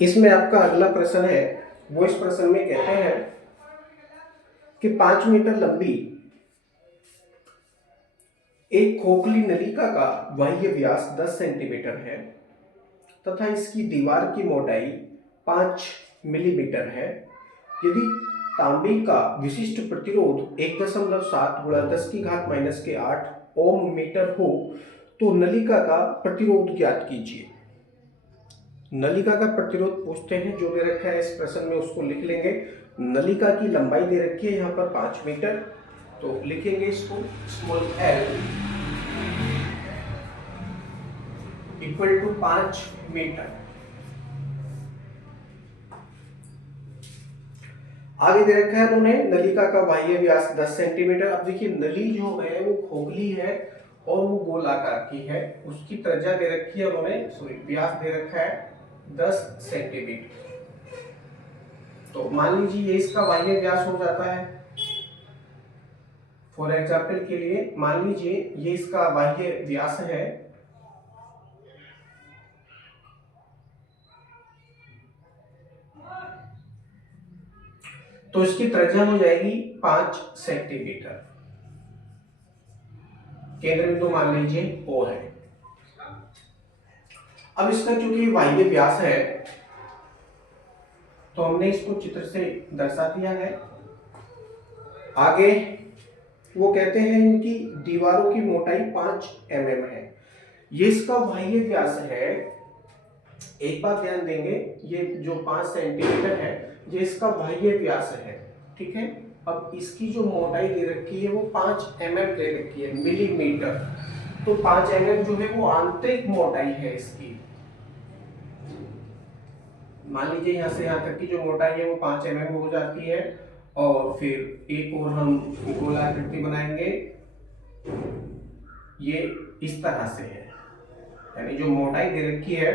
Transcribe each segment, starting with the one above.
इसमें आपका अगला प्रश्न है, वो इस प्रश्न में कहते हैं कि 5 मीटर लंबी एक खोखली नलिका का बाह्य व्यास 10 सेंटीमीटर है तथा इसकी दीवार की मोटाई 5 मिलीमीटर है। यदि तांबे का विशिष्ट प्रतिरोध 1.7 गुणा 10 की घात माइनस के 8 ओम मीटर हो तो नलिका का प्रतिरोध ज्ञात कीजिए। नलिका का प्रतिरोध पूछते हैं, जो दे रखा है इस प्रश्न में उसको लिख लेंगे। नलिका की लंबाई दे रखी है यहाँ पर 5 मीटर, तो लिखेंगे इसको small L equal to 5 metre. आगे दे रखा है उन्होंने नलिका का बाह्य व्यास 10 सेंटीमीटर। अब देखिए नली जो है वो खोखली है और वो गोलाकार की है, उसकी त्रिज्या दे रखी है उन्होंने, सॉरी व्यास दे रखा है 10 सेंटीमीटर। तो मान लीजिए ये इसका बाह्य व्यास हो जाता है। फॉर एग्जाम्पल के लिए मान लीजिए ये इसका बाह्य व्यास है, तो इसकी त्रिज्या हो जाएगी 5 सेंटीमीटर। केंद्र बिंदु मान लीजिए O है। अब इसका चूंकि बाह्य व्यास है तो हमने इसको चित्र से दर्शा दिया है। आगे वो कहते हैं इनकी दीवारों की मोटाई 5 mm है। ये इसका बाह्य व्यास है। एक बात ध्यान देंगे, ये जो 5 सेंटीमीटर है ये इसका बाह्य व्यास है, ठीक है। अब इसकी जो मोटाई दे रखी है वो 5 mm दे रखी है, मिलीमीटर। तो 5 mm जो है वो आंतरिक मोटाई है इसकी। मान लीजिए यहाँ से यहाँ तक की जो मोटाई है वो 5 mm हो जाती है। और फिर एक और हम गोलाकृति बनाएंगे, ये इस तरह से है, यानी जो मोटाई दे रखी है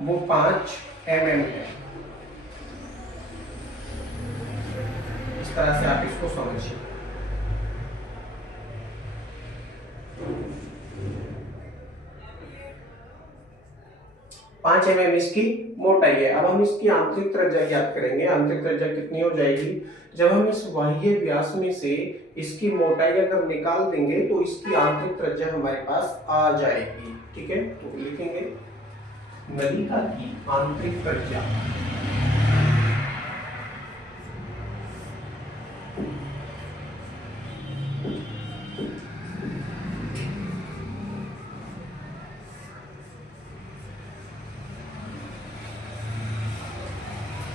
वो 5 mm है। इस तरह से आप इसको समझिए। 5 mm इसकी मोटाई है। अब हम इसकी आंतरिक त्रिज्या ज्ञात करेंगे। आंतरिक त्रिज्या कितनी हो जाएगी, जब हम इस बाह्य व्यास में से इसकी मोटाई अगर निकाल देंगे तो इसकी आंतरिक त्रिज्या हमारे पास आ जाएगी, ठीक है। तो लिखेंगे नलिका की आंतरिक त्रिज्या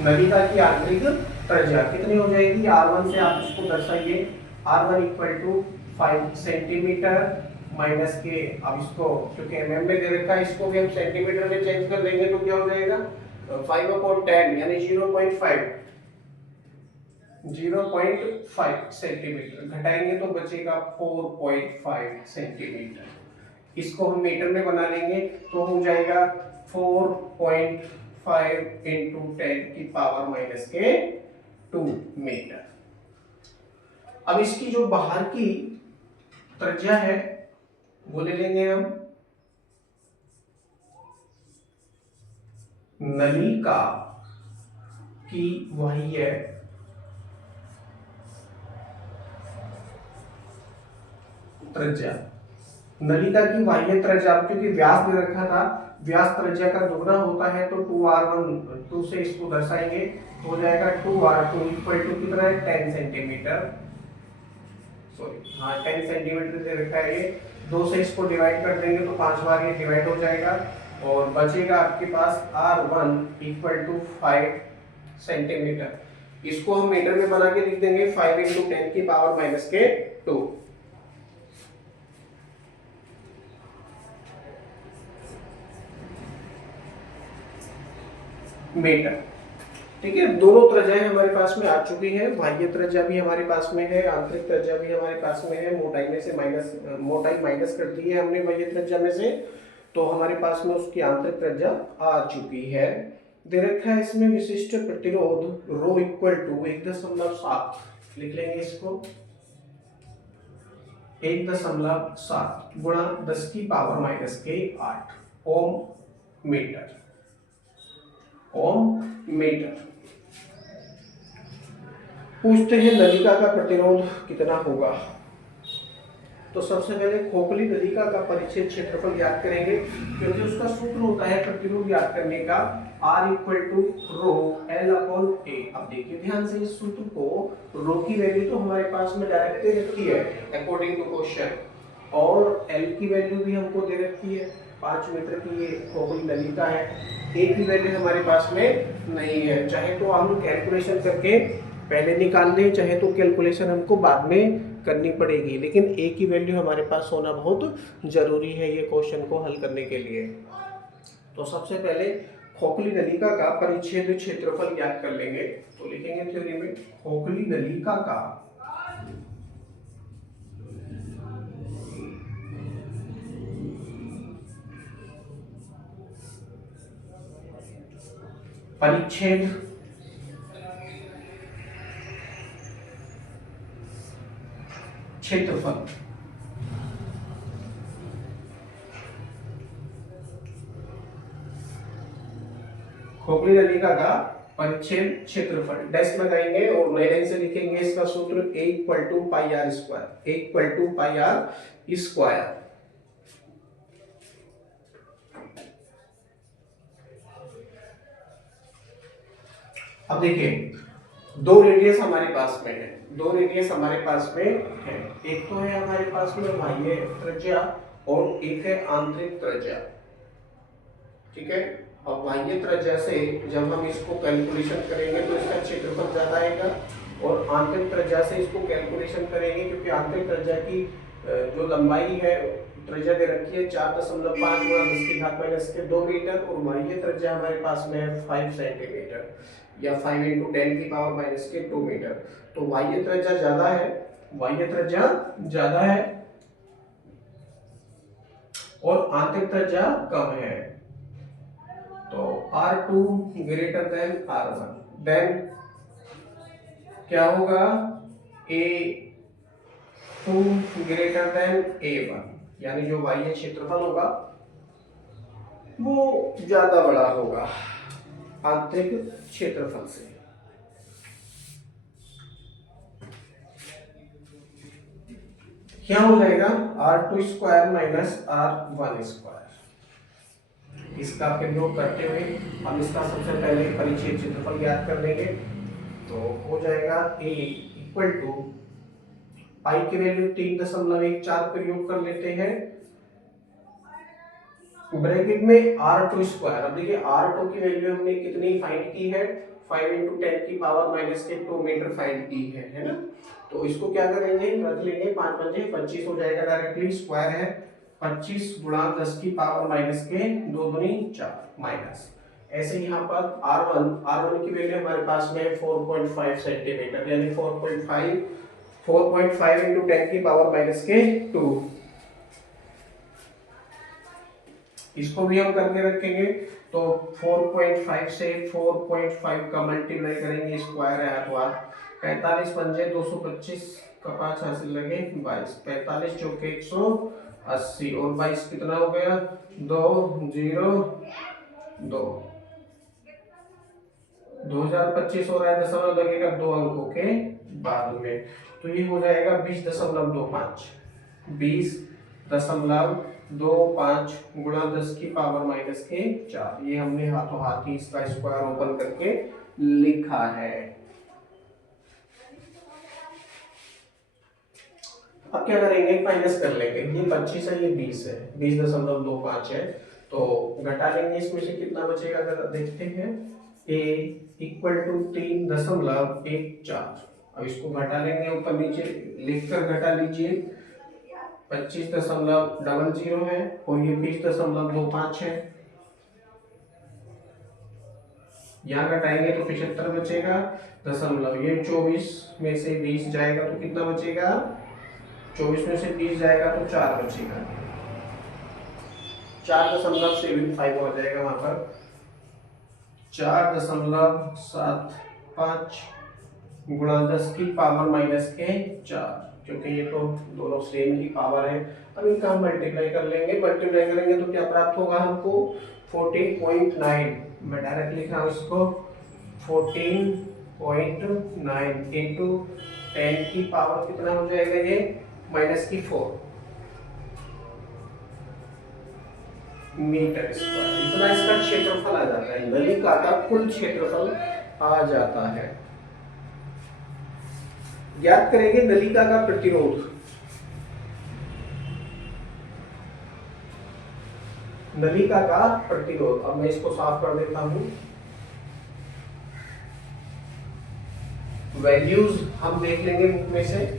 नलिका की आंतरिक त्रिज्या कितनी हो जाएगी, R1 से आप इसको दर्शाइए। R1 equal to 5 centimetre minus के, अब इसको क्योंकि mm में दे रखा है इसको भी हम सेंटीमीटर में चेंज कर देंगे तो क्या हो जाएगा 5/10 यानी 0.5 सेंटीमीटर। घटाएंगे तो बचेगा 4.5 सेंटीमीटर। इसको हम मीटर में बना लेंगे तो हो जाएगा 4.5 इंटू 10 की पावर माइनस के 2 मीटर। अब इसकी जो बाहर की त्रिज्या है वो ले लेंगे हम। नलिका की बाह्य त्रिज्या, नलिका की बाह्य त्रिज्या, क्योंकि व्यास दे रखा था, व्यास त्रिज्या का दुगना होता है तो 2R1 2 से इसको दर्शाएंगे तो हो जाएगा 2R2 इक्वल टू कितना है 10 सेंटीमीटर, सॉरी हाँ 10 सेंटीमीटर दे रखा है। ये 2 से इसको डिवाइड कर देंगे तो 5 बार ये डिवाइड हो जाएगा और बचेगा आपके पास R1 इक्वल टू 5 सेंटीमीटर। इसको हम मीटर में बना के लिख देंगे 5 इंटू 10 की पावर माइनस के 2 मीटर, ठीक है। दोनों त्रिज्याएं हमारे पास में आ चुकी है, बाह्य त्रिज्या भी हमारे पास में है, आंतरिक त्रिज्या भी हमारे पास में है। मोटाई में से मोटाई माइनस कर दी है हमने बाह्य त्रिज्या में से, तो हमारे पास में उसकी आंतरिक त्रिज्या आ चुकी है। दे रखा है इसमें विशिष्ट प्रतिरोध रो इक्वल टू 1.7 लिख लेंगे इसको, 1.7 गुणा 10 की पावर माइनस के 8 ओम मीटर। ओम मीटर। पूछते हैं नलिका का प्रतिरोध कितना होगा। तो सबसे पहले खोखली नलिका का परिच्छेद क्षेत्रफल ज्ञात करेंगे, क्योंकि उसका सूत्र होता है प्रतिरोध ज्ञात करने का R equal to rho L upon a. अब देखिए ध्यान से इस सूत्र को, रो की वैल्यू तो हमारे पास में डायरेक्ट दे रखी है अकॉर्डिंग टू क्वेश्चन, और L की वैल्यू भी हमको दे रखी है, 5 मीटर की ये खोखली नलिका है। ए की वैल्यू हमारे पास में नहीं है, चाहे तो हम कैलकुलेशन करके पहले निकाल लें, चाहे तो कैलकुलेशन हमको बाद में करनी पड़ेगी, लेकिन ए की वैल्यू हमारे पास होना बहुत जरूरी है ये क्वेश्चन को हल करने के लिए। तो सबसे पहले खोखली नलिका का परिच्छेद क्षेत्रफल ज्ञात कर लेंगे। तो लिखेंगे थ्योरी में खोखली नलिका का परिच्छेद क्षेत्रफल। खोखली नलिका का परिच्छेद क्षेत्रफल डैश लगाएंगे और नए लाइन से लिखेंगे इसका सूत्र A equal to pi R square, A equal to pi R square. अब देखिए दो रेडियस हमारे पास में है, दो रेडियस हमारे पास में है, एक तो है हमारे पास में बाह्य त्रिज्या और एक है आंतरिक त्रिज्या। ठीक है, अब बाह्य त्रिज्या से जब हम इसको कैलकुलेशन करेंगे तो इसका क्षेत्रफल ज्यादा आएगा, और आंतरिक त्रिज्या से इसको कैलकुलेशन करेंगे क्योंकि आंतरिक त्रिज्या की जो लंबाई है त्रिज्या दे रखी है 4.5 गुणा 10 की घात माइनस के 2 मीटर, और बाह्य त्रिज्या हमारे पास में है 5 सेंटीमीटर या 5 इंटू 10 की पावर माइनस के 2 मीटर। तो बाह्य त्रिज्या ज्यादा है, बाह्य त्रिज्या ज्यादा है और आंतरिक त्रिज्या कम है। तो R2 greater than R1, then क्या होगा A2 ग्रेटर देन A1, यानी जो बाह्य क्षेत्रफल होगा वो ज्यादा बड़ा होगा आंतरिक क्षेत्रफल से। क्या हो जाएगा R2 square minus R1 square. इसका प्रयोग करते हुए हम इसका सबसे पहले परिच्छेद क्षेत्रफल ज्ञात कर लेंगे। तो हो जाएगा A इक्वल टू पाई की वैल्यू 3.14 प्रयोग कर लेते हैं, ब्रैकेट में R2 स्क्वायर। अब देखिए R2 की वैल्यू हमने कितनी फाइंड की है, 5 इंटू 10 की पावर माइनस के 2 मीटर फाइंड की है ना। तो इसको क्या करेंगे, रख लेंगे, 5 पंजे 25 हो जाएगा, डायरेक्टली स्क्वायर है 25 गुणा 10 की पावर माइनस के 2 दूनी 4 माइनस। ऐसे यहाँ पर R1 की वैल्यू हमारे पास में 4.5 सेंटीमीटर, यानी 4.5 इंटू 10 की पावर माइनस के 2। इसको भी हम करके रखेंगे, तो 4.5 से 4.5 का मल्टीप्लाई करेंगे, स्क्वायर है हाथों हाथ, 45 पंजे 225 का 5 हासिल लगे 22, 45 चौके 180 और 22 कितना हो गया 202। 2025 हो रहा है, दशमलव लगेगा 2 अंकों के बाद में, तो ये हो जाएगा 20.25, 20.25 गुणा 10 की पावर माइनस के 4। ये हमने हाथों हाथ ही इसका स्क्वायर ओपन करके लिखा है। अब क्या करेंगे, माइनस कर लेंगे, ये 25 है, ये 20 है, 20.25 है, तो घटा लेंगे, इसमें से कितना बचेगा अगर देखते हैं, A इक्वल टू 3.14। अब इसको घटा लेंगे, ऊपर नीचे लिखकर घटा लीजिए, 25.00 है और ये 20.25 है, यहाँ घटाएंगे तो 75 बचेगा दशमलव, ये 24 में से 20 जाएगा तो कितना बचेगा, 24 में से 20 जाएगा तो 4 बचेगा, 4.75 हो जाएगा वहां पर, 4.75 गुणा 10 की पावर माइनस के 4, क्योंकि ये तो दोनों सेम ही पावर है। अब इनका हम मल्टीप्लाई कर लेंगे, मल्टीप्लाई करेंगे तो क्या प्राप्त होगा हमको 14.9 मैं डायरेक्ट लिख रहा हूँ इसको 14.9 इंटू 10 की पावर कितना हो जाएगा ये -4 मीटर स्क्वायर, इतना इसका क्षेत्रफल आ जाता है, नलिका का कुल क्षेत्रफल आ जाता है। ज्ञात करेंगे नलिका का प्रतिरोध। नलिका का प्रतिरोध, अब मैं इसको साफ कर देता हूं। वैल्यूज हम देख लेंगे बुक में से।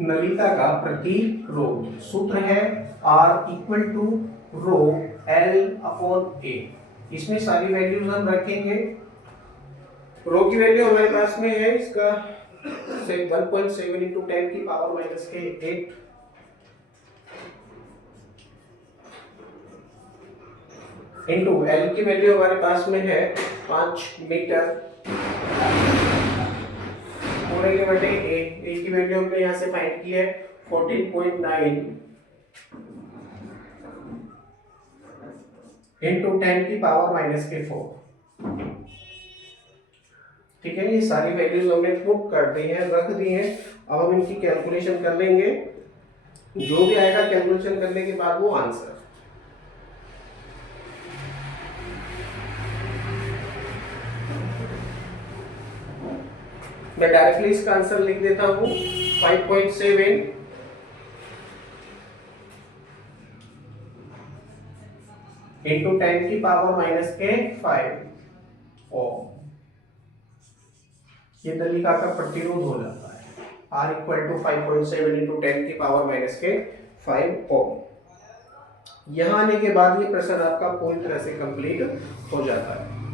नलिका का प्रतिरोध सूत्र है R equal to rho L upon A। इसमें सारी वैल्यूज हम रखेंगे। रो की वैल्यू हमारे पास में है इसका 1.7 इंटू 10 की पावर -8 इंटू L की वैल्यू हमारे पास में है 5 मीटर पूरे के बटे A की वैल्यू हमने यहाँ से फाइंड की है 14.9 इंटू 10 की पावर -4। ठीक है, ये सारी वैल्यूज हमने पुट कर दी हैं, रख दी हैं। अब हम इनकी कैलकुलेशन कर लेंगे, जो भी आएगा कैलकुलेशन करने के बाद वो आंसर। मैं डायरेक्टली इसका आंसर लिख देता हूं 5.7 इंटू 10 की पावर -5 ओम। ये नलिका का प्रतिरोध हो जाता है R इक्वल टू 5.7 इंटू 10 की पावर -5 ओम। यहां आने के बाद ये प्रश्न आपका पूरी तरह से कंप्लीट हो जाता है।